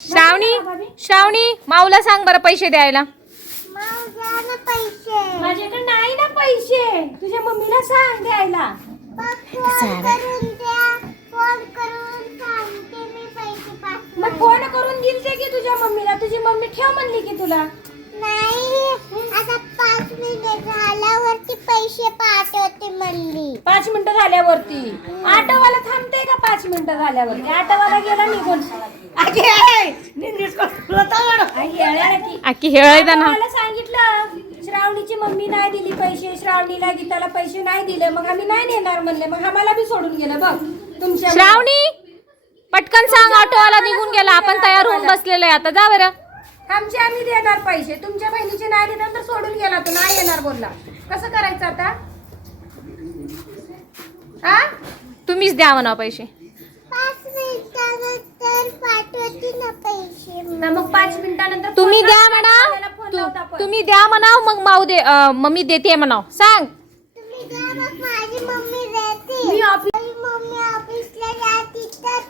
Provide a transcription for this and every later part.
श्रावणी माऊला सांग बरं पैसे द्यायला. माझ्याकडे नाही ना पैसे. तुझ्या मम्मीला सांग द्यायला. मग फोन करून दिलते की तुझ्या मम्मीला. तुझी मम्मी ठेव म्हणली की तुला. नाही, आता 5 मिनिट झाल्यावरती पैसे पाठवते म्हणली. 5 मिनिटं झाल्यावरती ऑटोवाला थांबते का? 5 मिनिटं झाल्यावरती ऑटोवाला गेला निघून. आकी हेळायदा ना. मला सांगितलं श्रावणीची मम्मी नाही दिली पैसे, श्रावणीला गीताला पैसे नाही दिले, मग आम्ही नाही नेणार म्हणले. मग आम्हाला बी सोडून गेलं बघ तुमच्या. श्रावणी पटकन सांग, ऑटोवाला निघून गेला. आपण तयार होऊन बसलेलो आहे आता. जा बरं. आमचे आम्ही देणार पैसे, तुमच्या बहिणीचे नाही देणार तर सोडून गेला. तो नाही येणार बोलला. कसं करायचं आता? हा, तुम्हीच द्या म्हणा पैसे. 5 मिनिटानंतर पाठवते ना पैसे. मग 5 मिनिटानंतर तुम्ही फोन द्या लावता, म्हणा. त्याला फोन लावता आपण. तुम्ही द्या म्हणाव, मग माऊ दे. मम्मी देते म्हणाव. सांग. तुम्ही द्या, मग माझी मम्मी देते. मी ऑफिस माझी मम्मी ऑफिसला जाते तर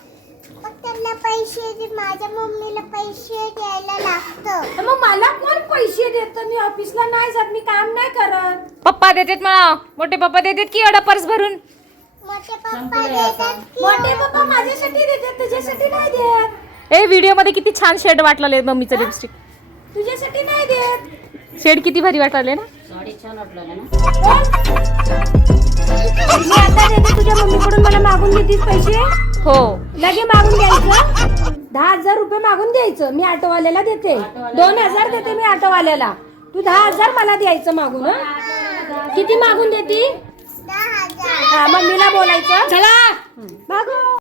मग त्यांना पैसे दे. माझ्या मम्मीला पैसे द्यायला लागतं. मग मला कोण पैसे देत? मी ऑफिसला नाही जात, मी काम नाही करत. पप्पा देतात म्हणाव. मोठे पप्पा देतात की एवढा पर्स भरून. मोठे पप्पा देतात की मोठे पप्पा माझ्यासाठी देतात, तुझ्यासाठी नाही देत. ए व्हिडिओ मध्ये किती छान शेड वाटलेले मम्मीचं लिपस्टिक. तुझ्यासाठी नाही देत. शेड किती भारी वाटले ना. मी आता देते तुझ्या मम्मीकडून. मला मागून देतीस पैसे? हो. लगे मागून द्यायचं. 10,000 रुपये मागून द्यायचं. मी ऑटोवाल्याला देते. 2,000 देते मी ऑटोवाल्याला. तू 10,000 मला द्यायचं मागून. हं? किती मागून देती? 10,000. हा, मम्मीला बोलायचं. चला मागू.